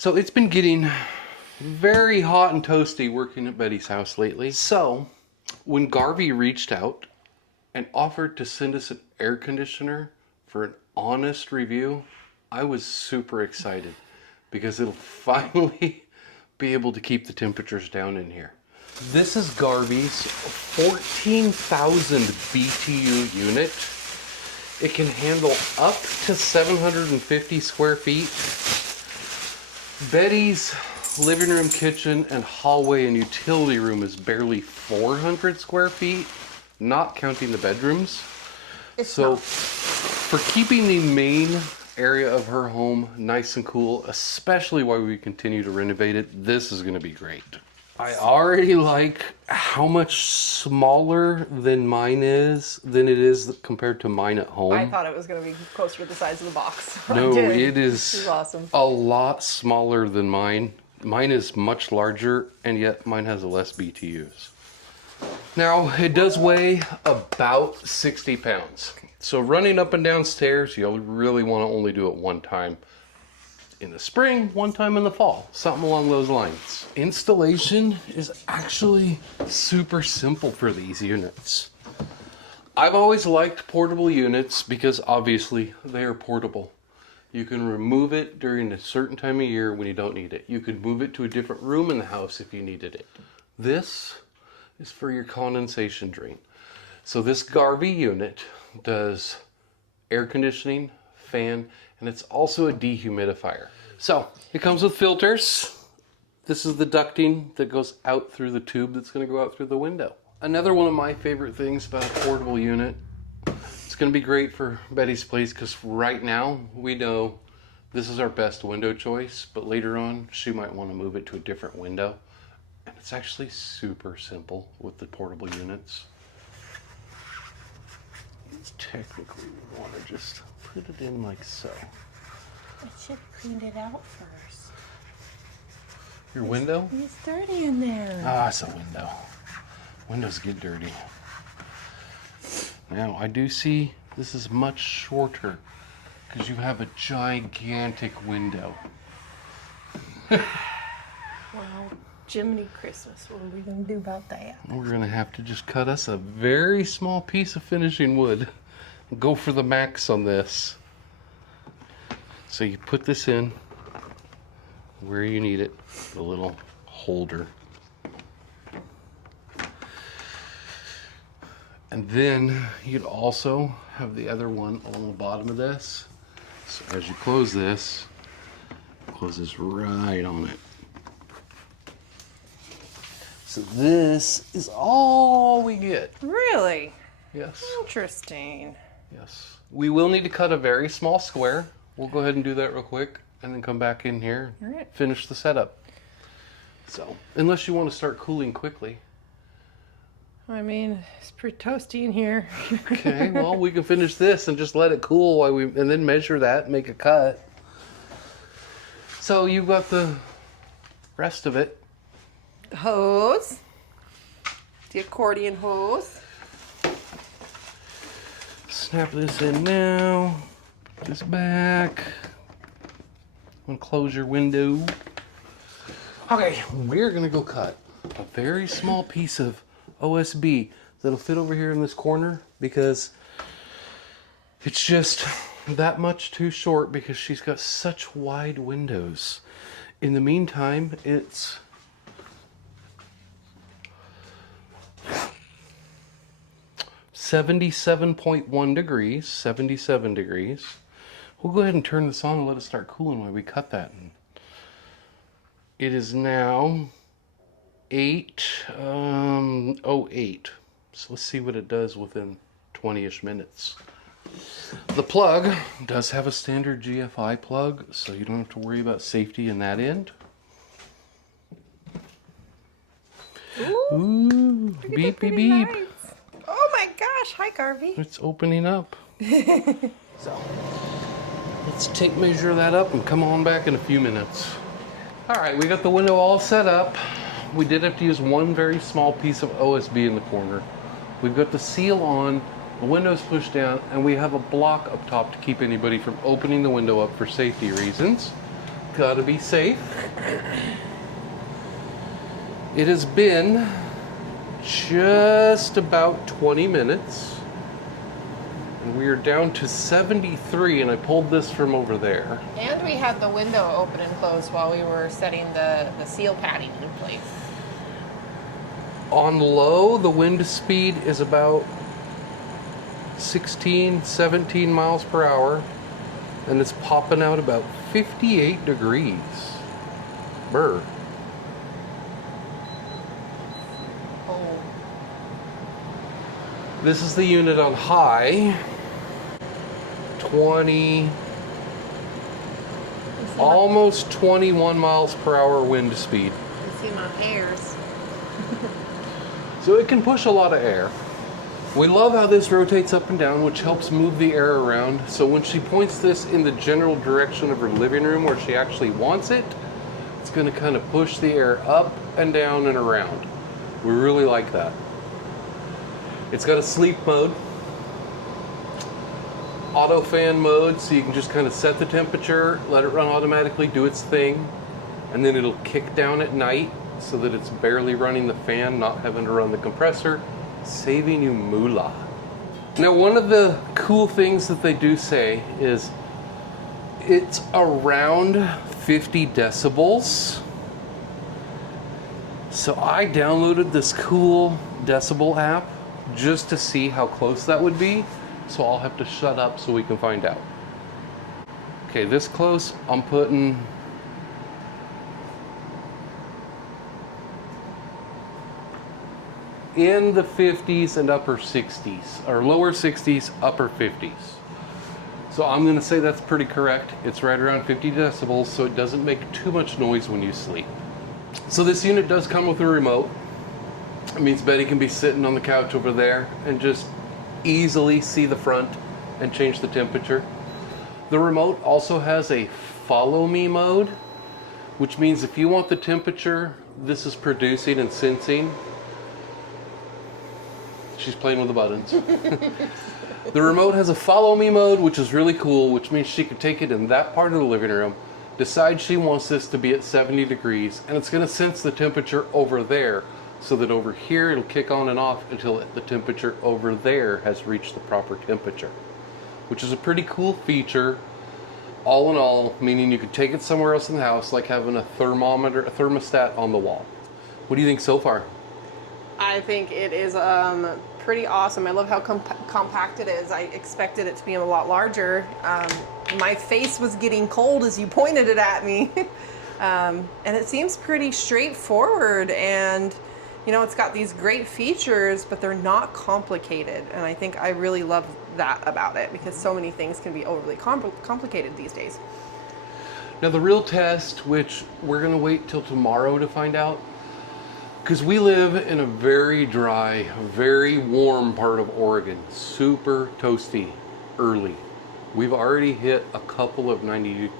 So it's been getting very hot and toasty working at Betty's house lately. So when Garvee reached out and offered to send us an air conditioner for an honest review, I was super excited because it'll finally be able to keep the temperatures down in here. This is Garvee's 14,000 BTU unit. It can handle up to 750 square feet. Betty's living room, kitchen, and hallway and utility room is barely 400 square feet, not counting the bedrooms. So for keeping the main area of her home nice and cool, especially while we continue to renovate it, this is going to be great. I already like how much smaller than it is compared to mine at home. I thought it was going to be closer to the size of the box. No, it is This is awesome. A lot smaller than mine. Mine is much larger, and yet mine has less BTUs. Now, it does weigh about 60 pounds. So running up and down stairs, you'll really want to only do it one time in the spring, one time in the fall, something along those lines. Installation is actually super simple for these units. I've always liked portable units because obviously they are portable. You can remove it during a certain time of year when you don't need it. You could move it to a different room in the house if you needed it. This is for your condensation drain. So this Garvee unit does air conditioning, fan, and it's also a dehumidifier. So it comes with filters. This is the ducting that goes out through the tube that's going to go out through the window. Another one of my favorite things about a portable unit, it's going to be great for Betty's place because right now we know this is our best window choice, but later on she might want to move it to a different window. And it's actually super simple with the portable units. Technically we want to just put it in like so. I should have cleaned it out first. Your window? It's dirty in there. Ah, it's a window. Windows get dirty. Now, I do see this is much shorter because you have a gigantic window. Well, Jiminy Christmas, what are we going to do about that? We're going to have to just cut us a very small piece of finishing wood. Go for the max on this. So you put this in where you need it, the little holder. And then you'd also have the other one along the bottom of this. So as you close this, it closes right on it. So this is all we get. Really? Yes. Interesting. Yes. We will need to cut a very small square. We'll go ahead and do that real quick and then come back in here and All right. finish the setup. So, unless you want to start cooling quickly. I mean, it's pretty toasty in here. Okay, well, we can finish this and just let it cool and then measure that and make a cut. So you've got the rest of it. The hose. The accordion hose. Snap this in now. Put this back. And close your window. Okay, we're gonna go cut a very small piece of OSB that'll fit over here in this corner because it's just that much too short because she's got such wide windows. In the meantime, it's (77.1 degrees, 77 degrees. We'll go ahead and turn this on and let it start cooling while we cut that. It is now 8:08. So let's see what it does within 20-ish minutes. The plug does have a standard GFI plug, so you don't have to worry about safety in that end. Ooh, beep, beep, beep. Nice. Oh my gosh, hi Garvey. It's opening up. So, let's take measure of that up and come on back in a few minutes. All right, we got the window all set up. We did have to use one very small piece of OSB in the corner. We've got the seal on, the window's pushed down, and we have a block up top to keep anybody from opening the window up for safety reasons. gotta be safe. It has been just about 20 minutes. And we are down to 73, and I pulled this from over there. And we had the window open and closed while we were setting the seal padding in place. On low, the wind speed is about 16, 17 miles per hour, and it's popping out about 58 degrees. Brr. Oh. This is the unit on high. 20, almost 21 miles per hour wind speed. You see my hairs. So it can push a lot of air. We love how this rotates up and down, which helps move the air around. So when she points this in the general direction of her living room where she actually wants it, it's going to kind of push the air up and down and around. We really like that. It's got a sleep mode, auto fan mode, so you can just kind of set the temperature, let it run automatically, do its thing, and then it'll kick down at night so that it's barely running the fan, not having to run the compressor, saving you moolah. Now, one of the cool things that they do say is it's around 50 decibels. So I downloaded this cool decibel app just to see how close that would be. So I'll have to shut up so we can find out. Okay, this close, I'm putting in the 50s and upper 60s, or lower 60s, upper 50s. So I'm going to say that's pretty correct. It's right around 50 decibels, so it doesn't make too much noise when you sleep. So this unit does come with a remote. It means Betty can be sitting on the couch over there and just easily see the front and change the temperature. The remote also has a follow me mode, which means if you want the temperature this is producing and sensing, she's playing with the buttons. The remote has a follow me mode, which is really cool, which means she can take it in that part of the living room, decide she wants this to be at 70 degrees, and it's going to sense the temperature over there, so that over here it'll kick on and off until the temperature over there has reached the proper temperature, which is a pretty cool feature. All in all, meaning you could take it somewhere else in the house, like having a thermometer, a thermostat on the wall. What do you think so far? I think it is pretty awesome. I love how compact it is. I expected it to be a lot larger. My face was getting cold as you pointed it at me. And it seems pretty straightforward, and you know, it's got these great features, but they're not complicated. And I think I really love that about it, because so many things can be overly complicated these days. Now the real test, which we're gonna wait till tomorrow to find out, because we live in a very dry, very warm part of Oregon, super toasty early. We've already hit a couple of 90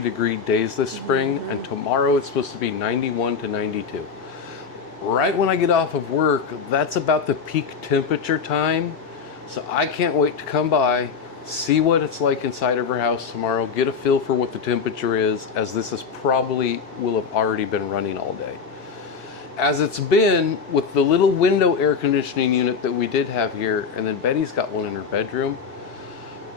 degree days this spring, and tomorrow it's supposed to be 91 to 92. Right when I get off of work, that's about the peak temperature time. So I can't wait to come by, see what it's like inside of her house tomorrow, get a feel for what the temperature is, as this is probably will have already been running all day. As it's been with the little window air conditioning unit that we did have here, and then Betty's got one in her bedroom,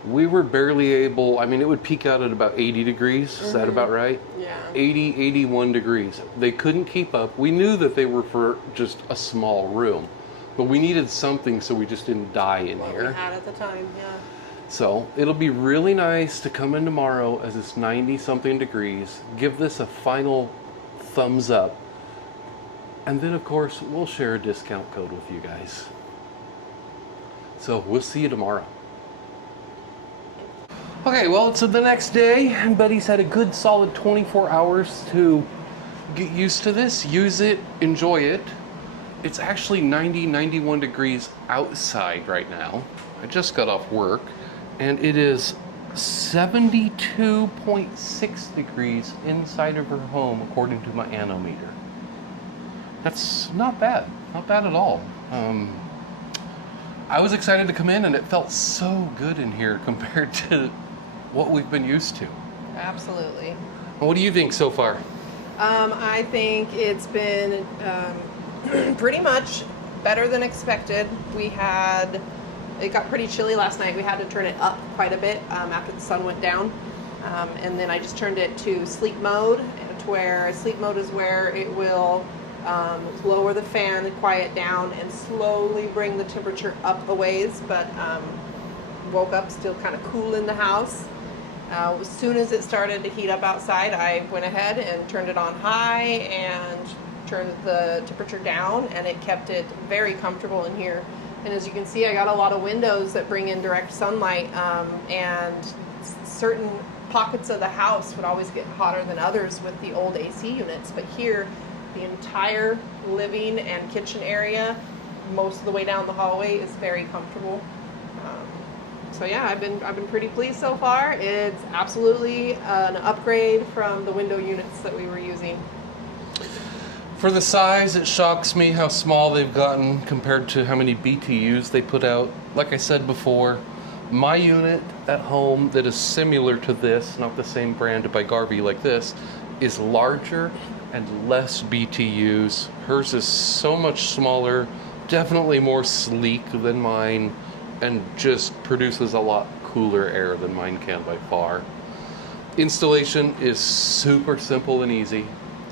we were barely able, I mean, it would peak out at about 80 degrees. Is that about right? Yeah. 80, 81 degrees. They couldn't keep up. We knew that they were for just a small room, but we needed something so we just didn't die in What here. we had at the time, yeah. So it'll be really nice to come in tomorrow as it's 90 something degrees, give this a final thumbs up, and then of course we'll share a discount code with you guys. So we'll see you tomorrow. Okay, well, it's the next day, and Betty's had a good solid 24 hours to get used to this, use it, enjoy it. It's actually 90, 91 degrees outside right now. I just got off work, and it is 72.6 degrees inside of her home, according to my anometer. That's not bad at all. I was excited to come in, and it felt so good in here compared to what we've been used to. Absolutely. What do you think so far? I think it's been pretty much better than expected. It got pretty chilly last night. We had to turn it up quite a bit after the sun went down. And then I just turned it to sleep mode, to where sleep mode is where it will lower the fan, quiet down, and slowly bring the temperature up a ways, but woke up still kind of cool in the house. As soon as it started to heat up outside, I went ahead and turned it on high and turned the temperature down, and it kept it very comfortable in here. And as you can see, I got a lot of windows that bring in direct sunlight, and certain pockets of the house would always get hotter than others with the old AC units. But here, the entire living and kitchen area, most of the way down the hallway, is very comfortable. So yeah, I've been pretty pleased so far. It's absolutely an upgrade from the window units that we were using. For the size, it shocks me how small they've gotten compared to how many BTUs they put out. Like I said before, my unit at home that is similar to this, not the same brand by Garvee like this, is larger and less BTUs. Hers is so much smaller, definitely more sleek than mine, and just produces a lot cooler air than mine can by far. Installation is super simple and easy.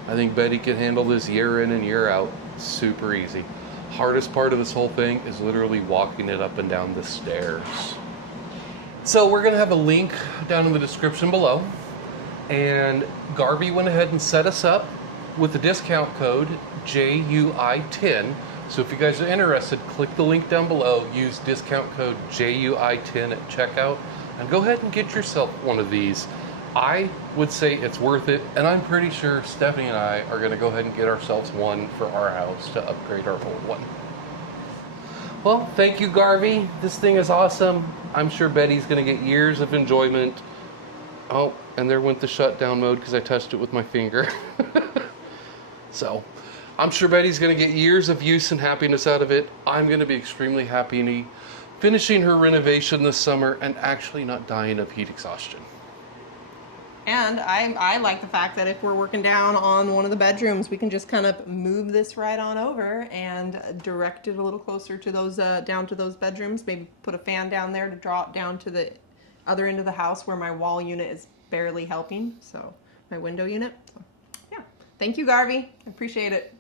I think Betty can handle this year in and year out. Super easy. Hardest part of this whole thing is literally walking it up and down the stairs. So we're gonna have a link down in the description below. And Garvee went ahead and set us up with the discount code JUI10. So if you guys are interested, click the link down below, use discount code JUI10 at checkout, and go ahead and get yourself one of these. I would say it's worth it, and I'm pretty sure Stephanie and I are gonna go ahead and get ourselves one for our house to upgrade our old one. Well, thank you, Garvee. This thing is awesome. I'm sure Betty's gonna get years of enjoyment. Oh, and there went the shutdown mode because I touched it with my finger. So, I'm sure Betty's going to get years of use and happiness out of it. I'm going to be extremely happy finishing her renovation this summer and actually not dying of heat exhaustion. And I like the fact that if we're working down on one of the bedrooms, we can just kind of move this right on over and direct it a little closer to those, down to those bedrooms. Maybe put a fan down there to draw it down to the other end of the house where my wall unit is barely helping. So my window unit. So, yeah. Thank you, Garvee. I appreciate it.